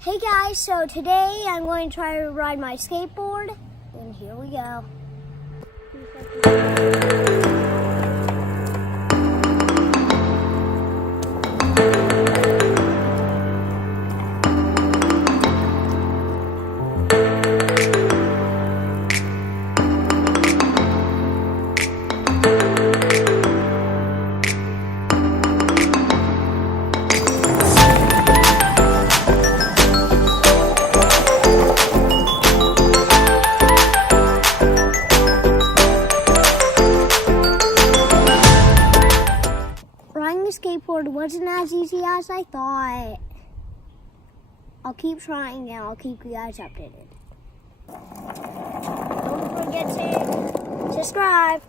Hey guys, so today I'm going to try to ride my skateboard, and here we go. Riding a skateboard wasn't as easy as I thought. I'll keep trying and I'll keep you guys updated. Don't forget to subscribe.